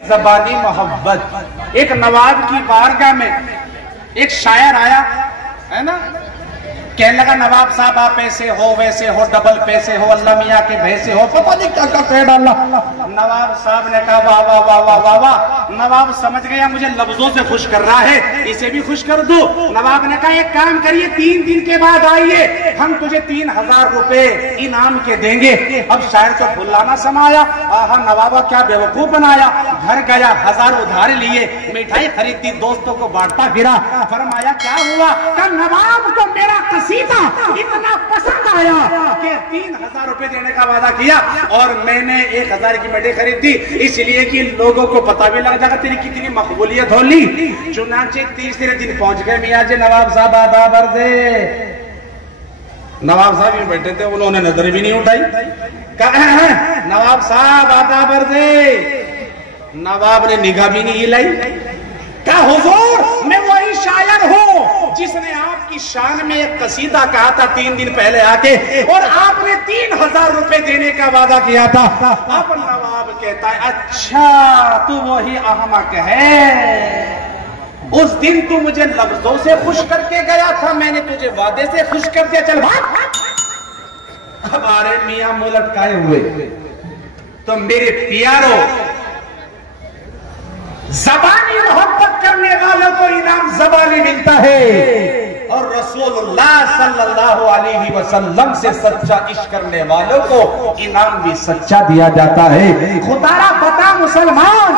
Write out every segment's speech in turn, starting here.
ज़बानी मोहब्बत। एक नवाब की बारगाह में एक शायर आया है ना, कहने लगा नवाब साहब आप ऐसे हो वैसे हो, डबल पैसे हो, अल्लाह मियाँ के भैसे हो, पता नहीं क्या क्या कह डाला। नवाब साहब ने कहा वाह वाह वाह वाह वाह वाह। नवाब समझ गया मुझे लफ्जों से खुश कर रहा है, इसे भी खुश कर दो। नवाब ने कहा एक काम करिए, 3 दिन के बाद आइए, हम तुझे 3000 रुपए इनाम के देंगे। अब शायर को फुलाना समाया, आहा नवाबा क्या बेवकूफ बनाया। घर गया, 1000 उधार लिए, मिठाई खरीदी, दोस्तों को बांटता फिरा। फरमाया क्या हुआ? कहा नवाब को मेरा कसीदा इतना पसंद आया कि 3000 रुपए देने का वादा किया और मैंने 1000 की मिठाई खरीदी, इसलिए कि लोगों को पता भी लग जाएगा तेरी कितनी मकबूलियत होली। चुनाचे तीसरे दिन पहुंच गए मियाँ जी, नवाब साहब आदाब अर्ज़े। नवाब साहब ये बैठे थे, उन्होंने नजर भी नहीं उठाई। कहा नवाब साहब आदाब अर्ज़े। नवाब ने निगाह भी नहीं हिलाई। कहा हुजूर मैं वही शायर हूँ जिसने आपकी शान में एक कसीदा कहा था 3 दिन पहले आके, और आपने 3000 रुपए देने का वादा किया था। अब नवाब कहता है अच्छा तू वही अहमक है, उस दिन तू मुझे लफ्जों से खुश करके गया था, मैंने तुझे वादे से खुश कर दिया, चल भाग। हमारे मियां मुंह लटकाए हुए। तो मेरे प्यारो, ज़बानी मोहब्बत करने वालों को इनाम ज़बानी मिलता है, और रसूलुल्लाह सल्लल्लाहु अलैहि वसल्लम से सच्चा इश्क करने वालों को इनाम भी सच्चा दिया जाता है। खुदारा बता मुसलमान,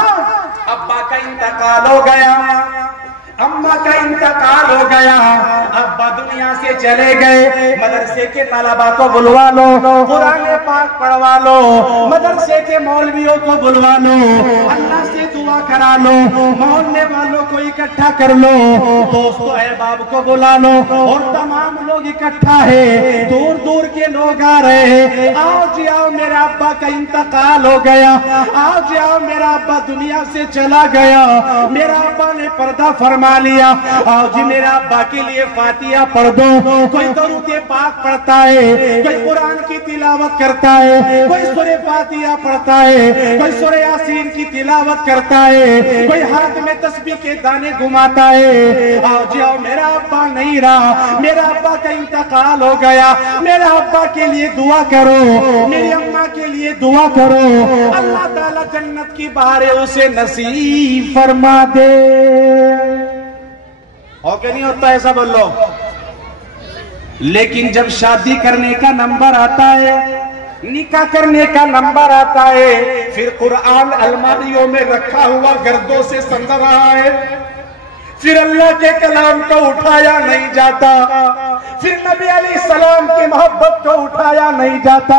अब्बा का इंतकाल हो गया, अम्मा का इंतकाल हो गया, अब्बा दुनिया से चले गए, मदरसे के तलबा को बुलवा लो, कुरान पाक पढ़वा लो, मदरसे के मौलवियों को बुलवा लो, अल्लाह से दुआ करा लो, मोहल्ले वालों को इकट्ठा कर लो, दोस्तों अहबाब को बुला लो, और तमाम लोग इकट्ठा है, दूर दूर के लोग आ रहे हैं। आओ जी आओ, मेरा अब्बा का इंतकाल हो गया, आओ जी आओ, मेरा अब्बा दुनिया से चला गया, मेरा अब्बा ने पर्दा फरमा लिया, आओ जी मेरा अब्बा के लिए फातिहा पढ़ दो। कोई दरूद पाक पढ़ता है, कोई कुरान की तिलावत करता है, कोई सूरह फातिहा पढ़ता है, कोई सूरह यासीन की तिलावत करता है, कोई हाथ में तस्बीह के दाने घुमाता है। आओ जी आओ, मेरा अब्बा नहीं रहा, मेरा अब्बा का इंतकाल हो गया, मेरा अब्बा के लिए दुआ करो, मेरी अम्मा के लिए दुआ करो, अल्लाह ताला जन्नत की बहारें उसे नसीब फरमा दे। हो क्या नहीं होता ऐसा बोलो। लेकिन जब शादी करने का नंबर आता है, निकाह करने का नंबर आता है, फिर कुरान अलमारियों में रखा हुआ गर्दों से संभल रहा है, फिर अल्लाह के कलाम को उठाया नहीं जाता, फिर नबी अलैहिस्सलाम की मोहब्बत को उठाया नहीं जाता,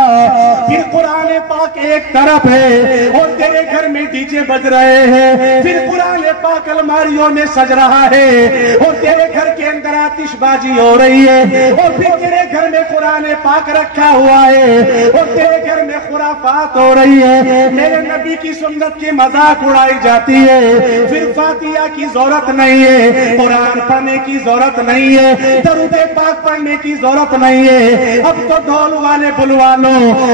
फिर कुरान पाक एक तरफ है और तेरे घर में डीजे बज रहे हैं, फिर कुरान पाक अलमारियों में सज रहा है और तेरे घर के अंदर आतिशबाजी हो रही है, और फिर तेरे घर में कुरान पाक रखा हुआ है और तेरे घर में खुराफात हो रही है, मेरे नबी की सुन्नत की मजाक उड़ाई जाती है, फिर फातिहा की जरूरत नहीं है, कुरान पढ़ने की जरूरत नहीं है, दरूद पाक पढ़ने की जरूरत नहीं है। अब तो ढोल वाले बुलवा लो,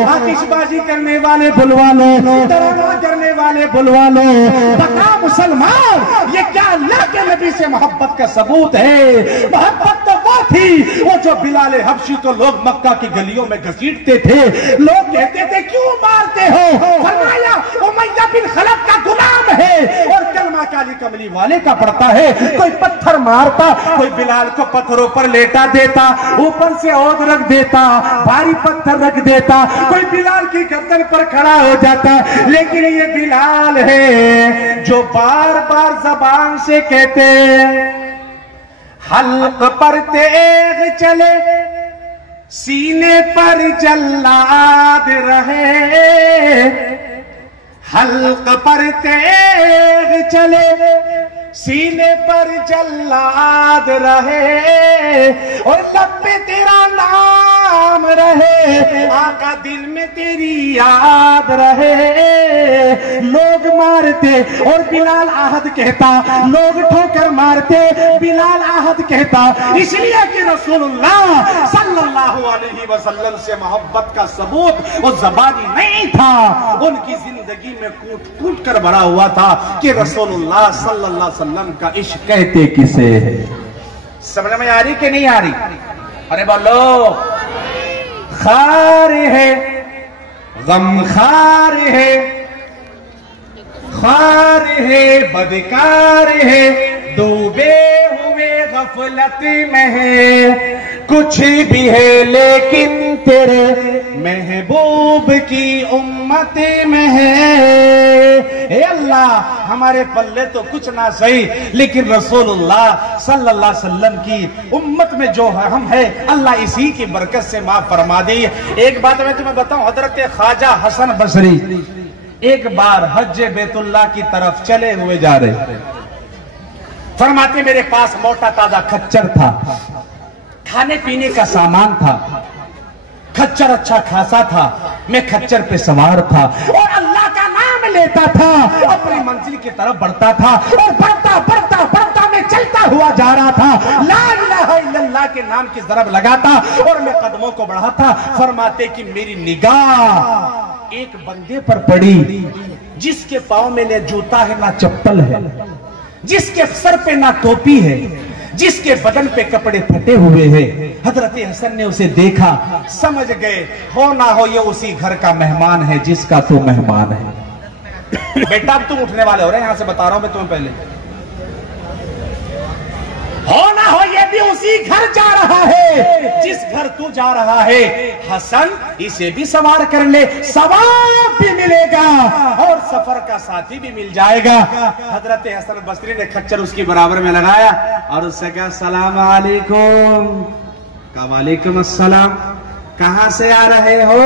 आतिशबाजी करने वाले बुलवा लो, तराना करने वाले बुलवा लो। बता मुसलमान, ये क्या अल्लाह के नबी से मोहब्बत का सबूत है? मोहब्बत तो वो थी वो जो बिलाल हबशी को लोग मक्का की गलियों में घसीटते थे, लोग कहते थे क्यों मारते हो? फरमाया उमय्या बिन खलफ का गुलाम है और कलमा काली कमली वाले का पड़ता है। कोई पत्थर मारता, कोई बिलाल को पत्थरों पर लेटा देता, ऊपर से ओद रख देता, भारी पत्थर रख देता, कोई बिलाल की गर्दन पर खड़ा हो जाता, लेकिन ये बिलाल है जो बार बार जबान से कहते हल्क पर तेग चले, सीने पर जल्लाद रहे, हल्क पर तेग चले, सीने पर जल्लाद रहे, और लब पे तेरा नाम नाम रहे, आका दिल में तेरी याद रहे। लोग मारते और बिलाल आहद कहता, लोग ठोकर मारते बिलाल आहद कहता, इसलिए कि रसूलुल्लाह सल्लल्लाहु अलैहि वसल्लम से मोहब्बत का सबूत वो ज़बानी नहीं था, उनकी जिंदगी में कूट कूट कर भरा हुआ था कि रसूलुल्लाह सल्लल्लाहु अलैहि वसल्लम का इश्क कहते किसे है। समझ में आ रही कि नहीं आ रही? अरे बोलो, खार है गम खार है, खार है बदकार है, डूबे हुए गफलत में है, कुछ भी है लेकिन तेरे महबूब की उम्मत में है। ए अल्लाह, हमारे पल्ले तो कुछ ना सही, लेकिन रसूलुल्लाह सल्लल्लाहु अलैहि वसल्लम की उम्मत में जो है हम है, अल्लाह इसी की बरकत से माफ फरमा दी। एक बात मैं तुम्हें बताऊं, हजरत ख्वाजा हसन बसरी एक बार हज बैतुल्लाह की तरफ चले हुए जा रहे, फरमाते मेरे पास मोटा ताजा खच्चर था, खाने पीने का सामान था, खच्चर अच्छा खासा था, मैं खच्चर पे सवार था और अल्लाह का नाम लेता था, अपनी मंजिल की तरफ बढ़ता था और बढ़ता बढ़ता बढ़ता मैं चलता हुआ जा रहा था, ला इलाहा इल्लल्लाह के नाम की तरफ लगाता और मैं कदमों को बढ़ाता। फरमाते कि मेरी निगाह एक बंदे पर पड़ी जिसके पांव में न जूता है ना चप्पल है, जिसके सर पे ना टोपी है, जिसके बदन पे कपड़े फटे हुए हैं। हजरत हसन ने उसे देखा, समझ गए हो ना हो ये उसी घर का मेहमान है जिसका तू मेहमान है। बेटा अब तुम उठने वाले हो रहे, यहां से बता रहा हूं मैं तुम्हें, पहले हो ना हो ये भी उसी घर जा रहा है जिस घर तू जा रहा है। हसन, इसे भी सवार कर ले, सवाब भी मिलेगा और सफर का साथी भी मिल जाएगा। हजरत हसन बसरी ने खच्चर उसकी बराबर में लगाया और उससे कहा सलाम अलैकुम। कहा वालेकुम अस्सलाम। कहां से आ रहे हो?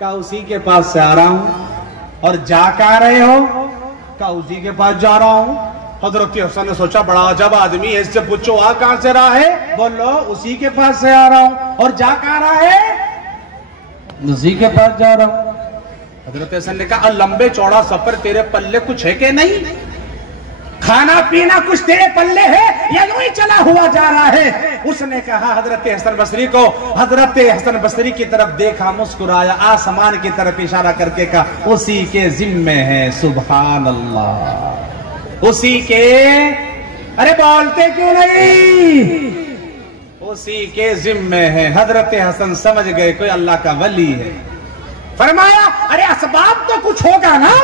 कहा उसी के पास से आ रहा हूं। और जा कहां रहे हो? कहा उसी के पास जा रहा हूं। हजरत हसन ने सोचा बड़ा अजब आदमी है, इससे पूछो आ कहां से रहा है? बोलो उसी के पास से आ रहा हूं। और जा कहां रहा है? उसी के पास जा रहा हूं। हजरत हसन ने कहा लंबे चौड़ा सफर तेरे पल्ले कुछ है कि नहीं? खाना पीना कुछ तेरे पल्ले है या यूं ही चला हुआ जा रहा है? उसने कहा हजरत हसन बसरी को, हजरत हसन बसरी की तरफ देखा, मुस्कुराया, आसमान की तरफ इशारा करके कहा उसी के जिम्मे है। सुभान अल्लाह, उसी के। अरे बोलते क्यों नहीं? उसी के जिम्मे है। हजरत हसन समझ गए कोई अल्लाह का वली है। फरमाया अरे असबाब तो कुछ होगा ना,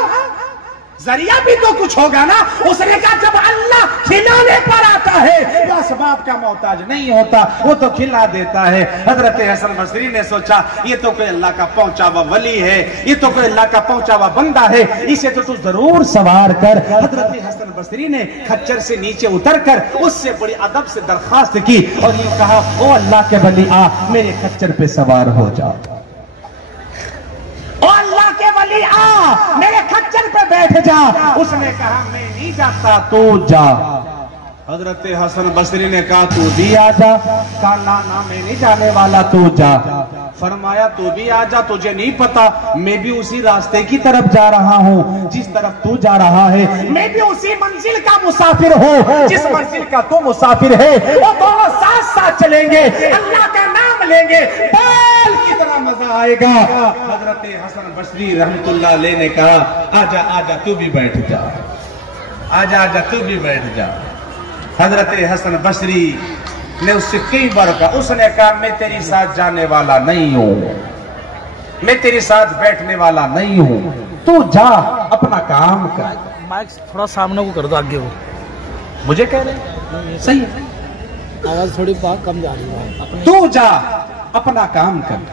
जरिया भी तो कुछ होगा ना। उसने कहा जब अल्लाह खिलाने पर आता है वो असबाब का मोहताज नहीं होता, वो तो खिला देता है। हजरत हसन बसरी ने सोचा ये तो कोई अल्लाह का पहुंचा हुआ वली है, ये तो कोई अल्लाह का पहुंचा हुआ बंदा है, इसे तो तू जरूर सवार कर। हजरत हसन बसरी ने खच्चर से नीचे उतरकर उससे बड़ी अदब से दरखास्त की और ये कहा ओ अल्लाह के वली आ मेरे खच्चर पे सवार हो जाओ। ओ अल्लाह के वली आ मेरे खच्चर पे बैठ जा। उसने कहा मैं नहीं जाता, तू जा। हजरत हसन बसरी ने कहा तू भी आ जा। कहा ना मैं नहीं जाने वाला, तू जा। फरमाया तू भी आ जा, तुझे नहीं पता मैं भी उसी रास्ते की तरफ जा रहा हूँ जिस तरफ तू जा रहा है। मैं भी उसी मंजिल का मुसाफिर हूँ जिस मंजिल का तू मुसाफिर है। वो दोनों साथ साथ चलेंगे, अल्लाह का नाम लेंगे, बोल कितना मजा आएगा। हजरत हसन बसरी रहमतुल्लाह अलैह ने कहा आजा आजा तू भी बैठ जा, आजा आजा तू भी बैठ जा। हजरत हसन बसरी ने उससे कई बार कहा, उसने कहा मैं तेरे साथ जाने वाला नहीं हूं, मैं तेरे साथ बैठने वाला नहीं हूं, तू जा अपना काम कर। माइक थोड़ा सामने को कर दो, आगे वो मुझे कह रहे सही है, आवाज थोड़ी कम जा रही है। तू जा अपना काम कर,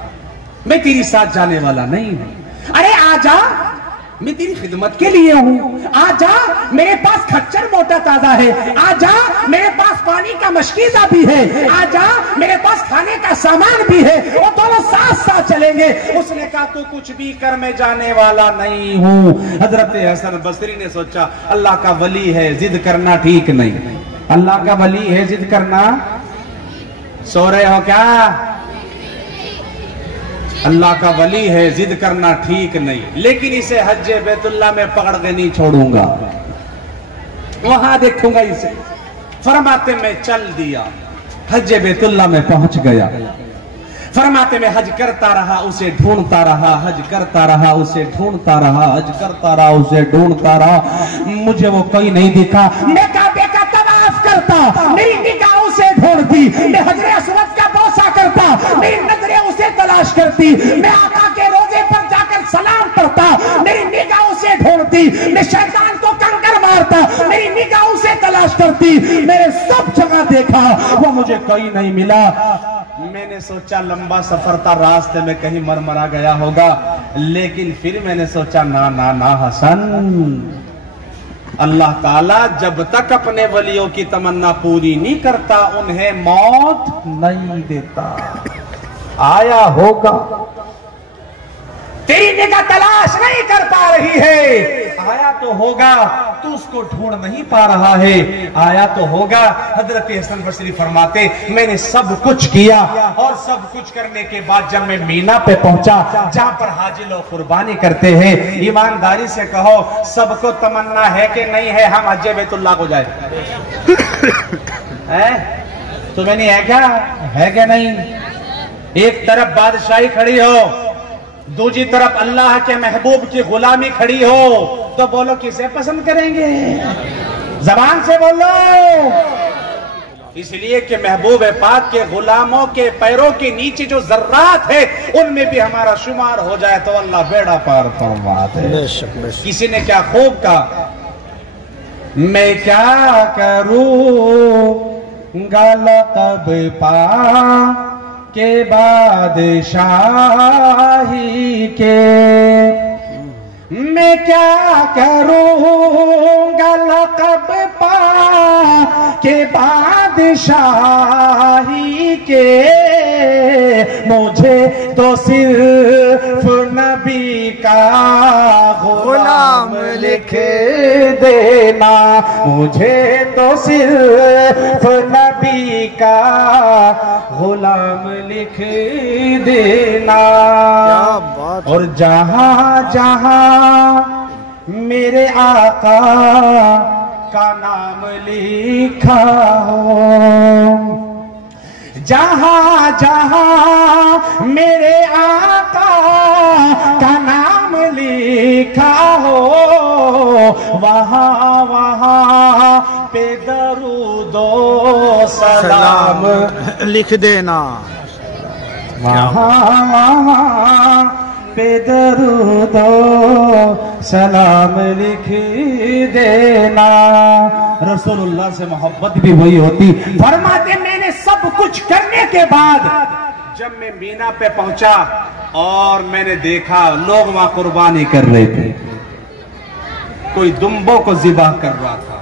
मैं तेरे साथ जाने वाला नहीं हूं। अरे आजा मैं तेरी खिदमत के लिए हूँ, आजा मेरे पास खच्चर मोटा ताजा है, आजा मेरे पास पानी का मशकीजा भी है, आजा मेरे पास खाने का सामान भी है, वो दोनों साथ साथ चलेंगे। उसने कहा तू कुछ भी कर मैं जाने वाला नहीं हूँ। हजरत हसन बसरी ने सोचा अल्लाह का वली है, जिद करना ठीक नहीं। अल्लाह का वली है, जिद करना। सो रहे हो क्या? अल्लाह का वली है, जिद करना ठीक नहीं, लेकिन इसे हज बैतुल्लाह में पकड़ के नहीं छोड़ूंगा, वहां देखूंगा इसे। फरमाते मैं चल दिया, हज बैतुल्लाह में पहुंच गया। फरमाते में हज करता रहा, उसे ढूंढता रहा, हज करता रहा, उसे ढूंढता रहा, हज करता रहा, उसे ढूंढता रहा, मुझे वो कोई नहीं दिखा। मैं काबे का तवाफ करता, मेरी निगाह उसे ढूंढती, मैं हजरे अस्वद का बोसा करता, मेरी नजरें उसे तलाश करती, मैं आका के रोजे पर जाकर सलाम पढ़ता, मेरी निगाह उसे ढूंढती, मैं शैतान को कंकर मारता, मेरी निगाह उसे तलाश करती, मैंने सब जगह देखा, वो मुझे कोई नहीं मिला। मैंने सोचा लंबा सफर था, रास्ते में कहीं मरमरा गया होगा, लेकिन फिर मैंने सोचा ना ना ना हसन, अल्लाह ताला जब तक अपने वलियों की तमन्ना पूरी नहीं करता उन्हें मौत नहीं देता। आया होगा, तेरी निगाह तलाश नहीं कर पा रही है, आया तो होगा, तू उसको ढूंढ नहीं पा रहा है, आया तो होगा। हजरत हसन बसरी फरमाते मैंने सब कुछ किया, और सब कुछ करने के बाद जब मैं मीना पे पहुंचा जहां पर हाजी लोग कुर्बानी करते हैं, ईमानदारी से कहो सबको तमन्ना है कि नहीं है हम हज बैतुल्लाह को जाए? तुम्हें नहीं है क्या? है क्या नहीं? एक तरफ बादशाही खड़ी हो, दूसरी तरफ अल्लाह के महबूब की गुलामी खड़ी हो, तो बोलो किसे पसंद करेंगे? जबान से बोलो। इसलिए कि महबूब पाक के गुलामों के पैरों के नीचे जो जर्रात है उनमें भी हमारा शुमार हो जाए तो अल्लाह बेड़ा पार फरमाते हैं। किसी ने क्या खूब कहा, मैं क्या करूं लक़ब पा के बादशाही के, मैं क्या करूंगा लक़ब पा के बादशाही के, मुझे तो सिर्फ नबी का गुलाम लिख देना, मुझे तो सिर्फ नबी का गुलाम लिख देना। क्या बात। और जहां जहां मेरे आका का नाम लिखा हो, जहां जहां मेरे आका का नाम लिखा हो, वहां वहां पे दरूदो सलाम लिख देना, वहां वहां पे दरूदो सलाम लिख देना। रसूलुल्लाह से मोहब्बत भी वही होती। फरमाते मैंने सब कुछ करने के बाद जब मैं मीना पे पहुंचा और मैंने देखा लोग वहां कुर्बानी कर रहे थे, कोई दुम्बों को ज़िबा कर रहा था।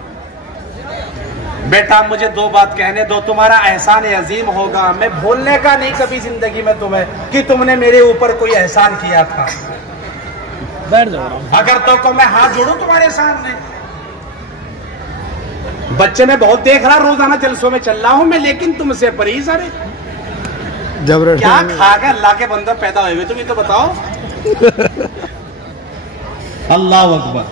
बेटा मुझे दो बात कहने दो, तुम्हारा एहसान अजीम होगा, मैं भूलने का नहीं कभी जिंदगी में तुम्हें कि तुमने मेरे ऊपर कोई एहसान किया था। बैठ जाओ। अगर तो मैं हाथ जोड़ूं तुम्हारे सामने। बच्चे में बहुत देख रहा, रोजाना जलसों में चल रहा हूं मैं, लेकिन तुमसे परहेज। अरे क्या खा के अल्लाह के बंदे पैदा हुए हुए, तुम ये तो बताओ। अल्लाह अकबर।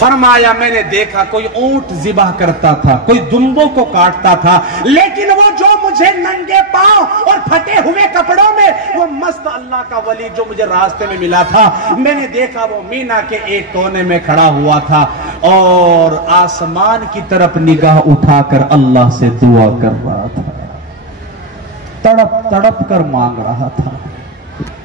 फरमाया मैंने देखा कोई ऊंट ज़िबा करता था, कोई दुम्बों को काटता था, लेकिन वो जो मुझे नंगे पांव और फटे हुए कपड़ों में वो मस्त अल्लाह का वली जो मुझे रास्ते में मिला था, मैंने देखा वो मीना के एक कोने में खड़ा हुआ था और आसमान की तरफ निगाह उठाकर अल्लाह से दुआ कर रहा था, तड़प तड़प कर मांग रहा था,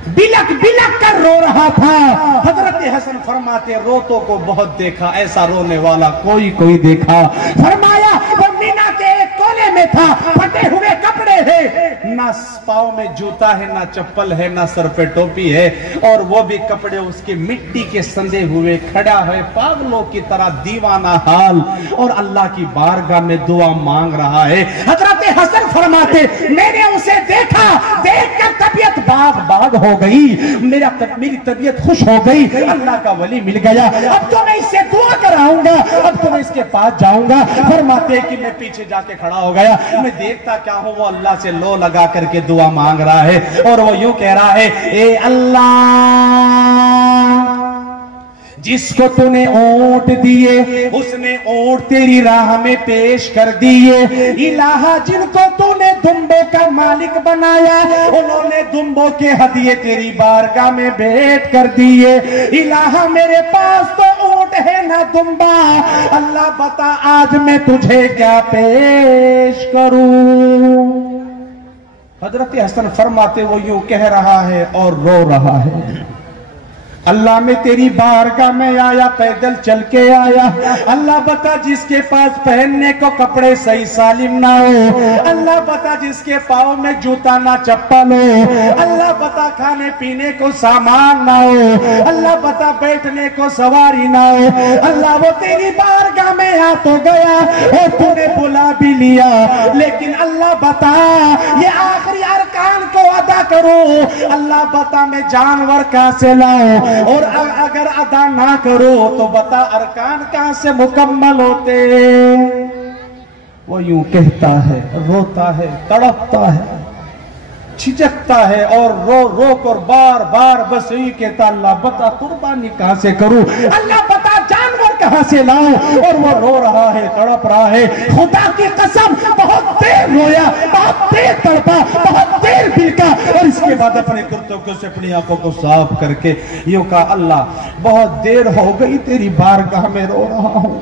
बिलक बिलक कर रो रहा था। हजरत हसन फरमाते रोतों को बहुत देखा, ऐसा रोने वाला कोई कोई देखा। फरमाया वो मीना के एक कोने में था, फटे हुए कपड़े हैं, ना पाँव में जूता है, ना चप्पल है, ना सर पे टोपी है, और वो भी कपड़े उसके मिट्टी के संधे हुए खड़ा है पागलों की तरह, दीवाना हाल, और अल्लाह की बारगाह में दुआ मांग रहा है। हजरत हसन फरमाते मैंने उस इसे देखा, देखकर तबीयत बाग बाग हो गई, मेरी तबीयत खुश हो गई, अल्लाह का वली मिल गया। अब तो मैं इससे दुआ कराऊंगा, अब तो मैं इसके पास जाऊंगा। फरमाते कि मैं पीछे जाके खड़ा हो गया, मैं देखता क्या हूं, वो अल्लाह से लो लगा करके दुआ मांग रहा है और वो यूं कह रहा है, ए अल्लाह, जिसको तूने ऊंट दिए उसने ऊंट तेरी राह में पेश कर दिए। इलाहा, जिनको तूने दुम्बों का मालिक बनाया उन्होंने दुम्बों के हदिये तेरी बारगाह में भेंट कर दिए। इलाहा, मेरे पास तो ऊंट है ना दुम्बा, अल्लाह बता आज मैं तुझे क्या पेश करूं। हजरत हसन फरमाते वो यूं कह रहा है और रो रहा है, अल्लाह मैं तेरी बारगाह में आया, पैदल चल के आया, अल्लाह बता जिसके पास पहनने को कपड़े सही सालिम ना हो, अल्लाह बता जिसके पाँव में जूता ना चप्पल हो, अल्लाह बता खाने पीने को सामान ना हो, अल्लाह बता बैठने को सवारी ना हो, अल्लाह वो तेरी बारगाह में आ तो गया और तूने बुला भी लिया, लेकिन अल्लाह बता ये आखिरी अरकान को अदा करो, अल्लाह बता मैं जानवर कहां से लाऊं, और अगर अदा ना करो तो बता अरकान कहां से मुकम्मल होते। वो यूं कहता है, रोता है, तड़पता है, छिचकता है और रो रो कर बार बार बस यही कहता, अल्लाह बता कुर्बानी कहां से करूं, अल्लाह बता जानवर कहां से लाऊं। और वो रो रहा है, तड़प रहा है, खुदा की कसम बहुत देर रोया, बहुत देर तड़पा, बहुत देर बिलका और इसके बाद अपने कुर्तों से अपनी आंखों को साफ करके यूं कहा, अल्लाह बहुत देर हो गई तेरी बारगाह में रो रहा हूं,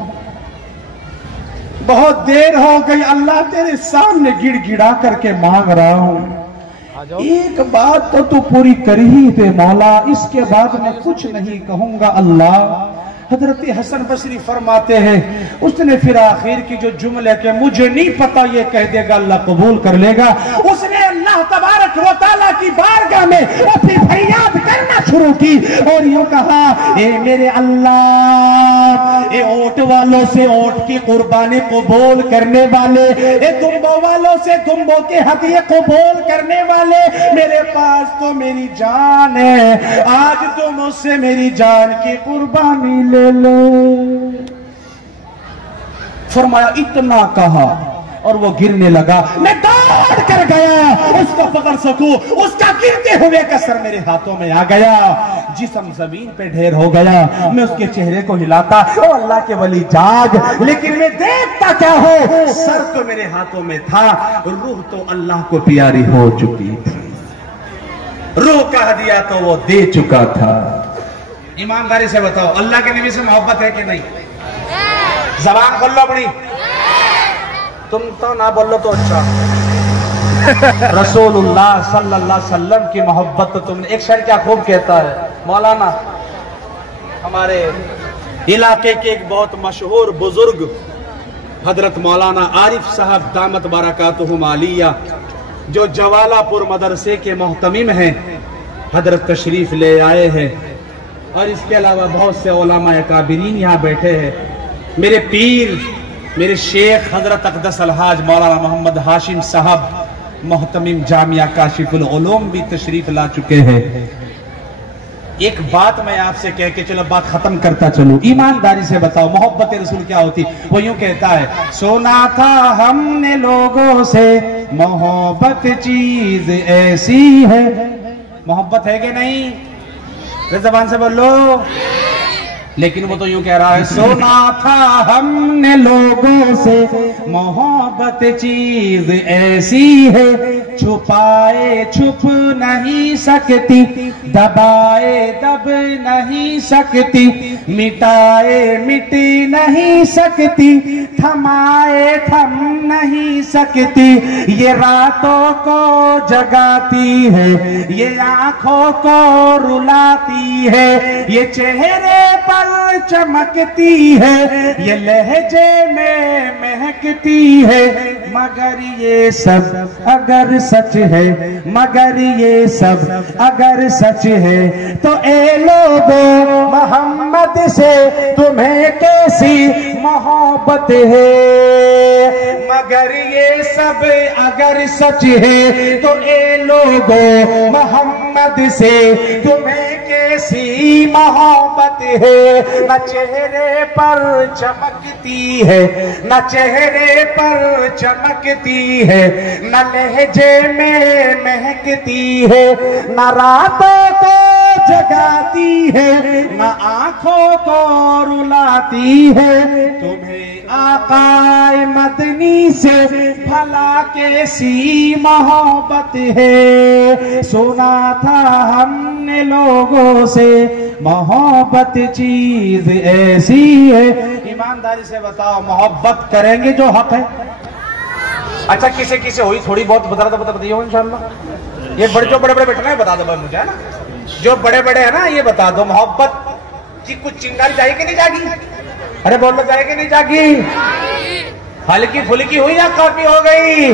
बहुत देर हो गई अल्लाह तेरे सामने गिड़गिड़ा करके मांग रहा हूं, एक बात तो तू पूरी कर ही दे मौला, इसके बाद मैं कुछ नहीं कहूंगा अल्लाह। हजरत हसन बसरी फरमाते हैं उसने फिर आखिर की जो जुमले के मुझे नहीं पता ये कह देगा अल्लाह कबूल कर लेगा, उसने अल्लाह तबारक व तआला की बारगाह में अपनी फरियाद करना शुरू की और यूं कहा, ए मेरे अल्लाह, ए ऊंट वालों से ऊंट की कुर्बानी कबूल करने वाले, ए दुम्बों वालों से दुम्बों के हदिये कबूल करने वाले, मेरे पास तो मेरी जान है, आज तो मुझसे मेरी जान की कुर्बानी ले लो। फरमाया इतना कहा और वो गिरने लगा, मैं दौड़ कर गया उसको पकड़ सकूं, उसका गिरते हुए का सर मेरे हाथों में आ गया, जिस्म जमीन पे ढेर हो गया, मैं उसके चेहरे को हिलाता, ओ अल्लाह के वली जाग, लेकिन मैं देखता क्या हो, सर तो मेरे हाथों में था, रूह तो अल्लाह को प्यारी हो चुकी थी, रूह का हदिया तो वो दे चुका था। ईमानदारी से बताओ अल्लाह के नबी से मोहब्बत है कि नहीं? जबान खोल लो अपनी, तुम तो ना बोलो तो अच्छा। रसूलुल्लाह सल्लल्लाहु अलैहि वसल्लम की मोहब्बत तो तुमने, एक शायर क्या खूब कहता है मौलाना, हमारे इलाके के एक बहुत मशहूर बुजुर्ग हजरत मौलाना आरिफ साहब दामत बरकातुहुम आलिया, जो जवालापुर मदरसे के मोहतमिम हैं, हजरत तशरीफ ले आए हैं और इसके अलावा बहुत से उलमा अकाबिरीन यहाँ बैठे हैं। मेरे पीर, मेरे शेख हजरत अक़दस अलहाज मौलाना मोहम्मद हाशिम साहब मोहतमिम जामिया काशिफुल उलूम भी तशरीफ ला चुके हैं। एक बात मैं आपसे कह के चलो बात खत्म करता चलूं, ईमानदारी से बताओ मोहब्बत रसूल क्या होती? वो यूं कहता है, सुना था हमने लोगों से मोहब्बत चीज ऐसी है, मोहब्बत है कि नहीं? जबान से बोलो। लेकिन वो तो यूं कह रहा है, सुना था हमने लोगों से मोहब्बत चीज ऐसी है, छुपाए छुप नहीं सकती, दबाए दब नहीं सकती, मिटाए मिट नहीं सकती, थमाए थम नहीं सकती, ये रातों को जगाती है, ये आंखों को रुलाती है, ये चेहरे पर चमकती है, ये लहजे में महकती है, मगर ये सब अगर सच है, मगर ये सब अगर सच है, तो ए लोगों मोहम्मद से तुम्हें कैसे कैसी मोहब्बत है। मगर ये सब अगर सच है तो ए लोगों मोहम्मद से तुम्हें कैसी मोहब्बत है। न चेहरे पर चमकती है, न चेहरे पर चमकती है, न लहजे में महकती है, न रातों को जगाती है, न आंखों को रुलाती है। तुम्हें आकाए मदनी से भला कैसी मोहब्बत है। सुना था हमने लोगों से मोहब्बत चीज ऐसी है। ईमानदारी से बताओ, मोहब्बत करेंगे जो हक है? अच्छा, किसे किसे हुई थोड़ी बहुत बताइए इंशाल्लाह। ये बड़े जो बड़े बड़े बैठे हैं बता दो मुझे, है ना? जो बड़े बड़े है ना, ये बता दो मोहब्बत की कुछ चिंगारी जाएगी कि नहीं जागी? अरे बोल लो, जाएगी नहीं जागी? हल्की फुल्की हुई या काफी हो गई?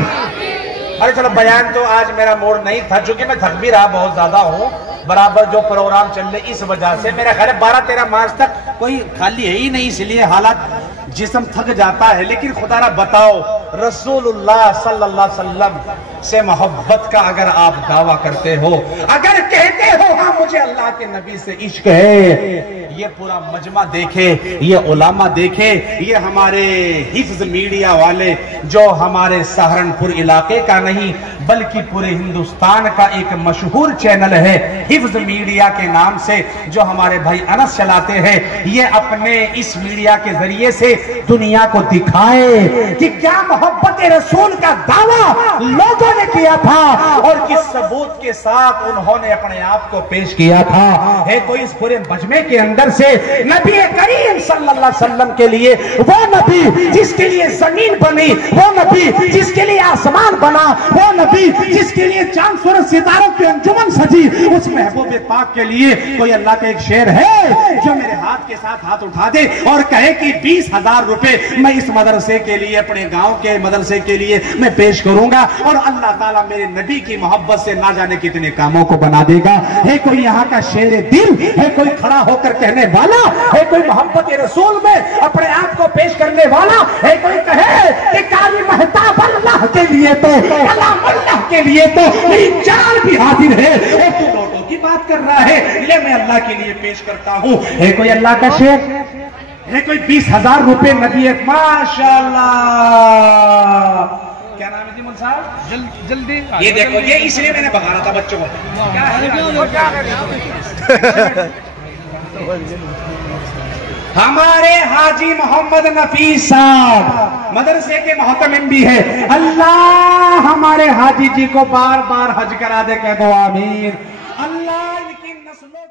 अरे चलो, बयान तो आज मेरा मूड नहीं था, चूंकि मैं थक भी रहा बहुत ज्यादा हूँ। बराबर जो प्रोग्राम चल रहे इस वजह से मेरा ख्याल है 12-13 मार्च तक कोई खाली है ही नहीं, इसलिए हालात जिस्म थक जाता है। लेकिन खुदारा बताओ, रसूलुल्लाह सल्लल्लाहु अलैहि वसल्लम से मोहब्बत का अगर आप दावा करते हो, अगर कहते हो हाँ मुझे अल्लाह के नबी से इश्क है, ये पूरा मजमा देखे, ये उलामा देखे, ये हमारे हिफ्ज मीडिया वाले जो हमारे सहारनपुर इलाके का नहीं बल्कि पूरे हिंदुस्तान का एक मशहूर चैनल है हिफ्ज मीडिया के नाम से, जो हमारे भाई अनस चलाते हैं, ये अपने इस मीडिया के जरिए से दुनिया को दिखाए कि क्या मोहब्बत रसूल का दावा लोगों ने किया था और किस सबूत के साथ उन्होंने अपने आप को पेश किया था। है कोई इस पूरे मजमे के अंदर से नबी करीम सल्लल्लाहु अलैहि वसल्लम के लिए, वो नबी जिसके लिए जमीन बनी, वो नबी जिसके लिए आसमान बना, वो नबी जिसके लिए चांद सूरज सितारों की अंजुमन सजी, उस महबूब पाक के लिए कोई अल्लाह का एक शेर है जो मेरे हाथ के साथ हाथ उठा दे और कहे कि 20,000 रुपए मैं इस मदरसे के लिए, अपने गांव के मदरसे के लिए मैं पेश करूंगा और अल्लाह ताला मेरे नबी की मोहब्बत से ना जाने कितने कामों को बना देगा। है कोई यहाँ का शेर दिल? है कोई खड़ा होकर कहने वाला? है कोई मोहब्बत रसूल में अपने आप को पेश करने वाला? है कोई कहे कि कारी महताब अल्लाह के लिए तो अल्लाह के लिए तो मेरी जान भी हाजिर है, और तू नोटों की बात कर रहा है, ले मैं अल्लाह के लिए पेश करता हूँ। है कोई अल्लाह का शेर? है कोई 20,000 रुपए नबी? माशाल्लाह, क्या नाम है जी मुल साहब? जल्दी ये देखो, ये इसलिए मैंने भगाना था बच्चों को। क्या हमारे हाजी मोहम्मद नफीस साहब मदरसे के मोहतमिम भी है। अल्लाह हमारे हाजी जी को बार बार हज करा दे, कह दो आमीन। अल्लाह इनकी नस्लों